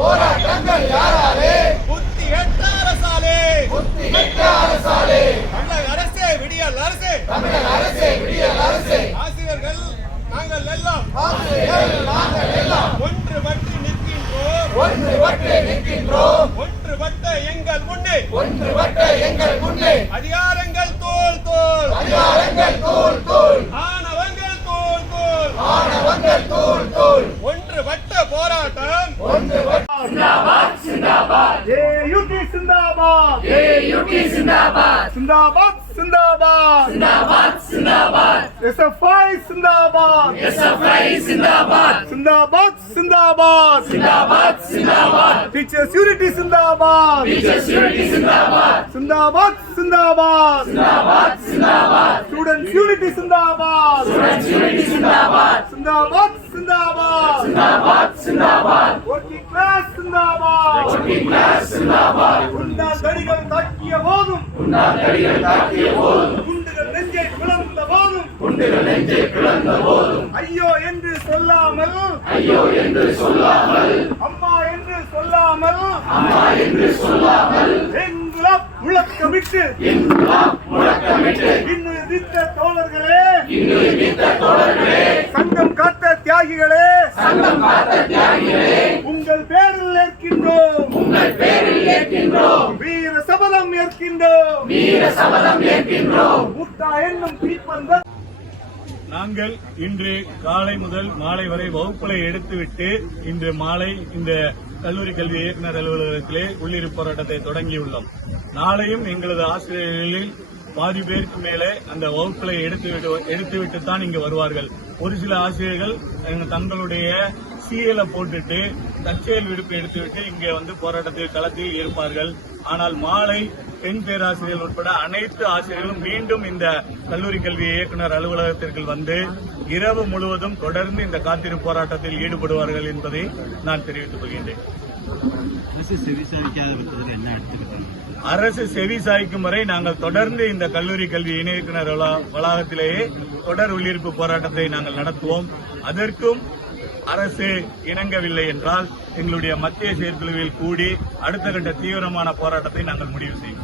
போராட்டங்கள் யாராலே புத்தி கெட்ட அரசாலே தமிழக அரசே விடியல் அரசே ஆசிரியர்கள் நாங்கள் எல்லாம் ஒன்றுபட்டு நிற்கின்றோம் ஒன்றுபட்ட எங்கள் முன்னே அதிகாரங்கள் தோள் தோள் ஆணவங்கள் தோள் தோள் ஒன்றுபட்ட போராட்டம் AUT जिंदाबाद जिंदाबाद SFI जिंदाबाद Teachers Unity जिंदाबाद Students Unity जिंदाबाद Working class जिंदाबाद गुंडा दड़िகள் தாக்கிய போதும் குண்டுகள் நெஞ்சை பிளந்த போதும் ஐயோ என்று சொல்லாமல் அம்மா என்று சொல்லாமல் இன்குலாப் முழக்கமிட்டு இன்னுயிர் நீத்த தோழர்களே சங்கம் காத்த தியாகிகளே உங்கள் பேரில் ஏற்கின்றோம் வீர சபதம் ஏற்கின்றோம் முத்தா என்னும் தீப்பந்தம். நாங்கள் இன்று காலை முதல் மாலை வரை வகுப்புகளை எடுத்துவிட்டு இன்று மாலை இந்த கல்லூரி கல்வி இயக்குநர் அலுவலகத்திலே உள்ளிருப்பு போராட்டத்தை தொடங்கியுள்ளோம். நாளையும் எங்களது ஆசிரியர்களில் பாதி பேருக்கு மேலே அந்த வகுப்புகளை எடுத்துவிட்டு தான் இங்கு வருவார்கள். ஒரு சில ஆசிரியர்கள் தங்களுடைய சீலை போட்டுட்டு தற்செயல் விடுப்பு எடுத்துவிட்டு இங்கே வந்து போராட்டத்தில் களத்தில் இருப்பார்கள். ஆனால் மாலை பெண் பேராசிரியர்கள் உட்பட அனைத்து ஆசிரியர்களும் மீண்டும் இந்த கல்லூரி கல்வி இயக்குநர் அலுவலகத்திற்கு வந்து இரவு முழுவதும் தொடர்ந்து இந்த காத்திருப்பு போராட்டத்தில் ஈடுபடுவார்கள் என்பதை நான் தெரிவித்துக் கொள்கின்றேன். அரசு செவி சாய்க்கும் வரை நாங்கள் தொடர்ந்து இந்த கல்லூரி கல்வி இணை இயக்குநர் வளாகத்திலேயே தொடர் உள்ளிருப்பு போராட்டத்தை நாங்கள் நடத்துவோம். அதற்கும் அரசு இணங்கவில்லை என்றால் எங்களுடைய மத்திய செயற்குழுவில் கூடி அடுத்த கட்ட தீவிரமான போராட்டத்தை நாங்கள் முடிவு செய்வோம்.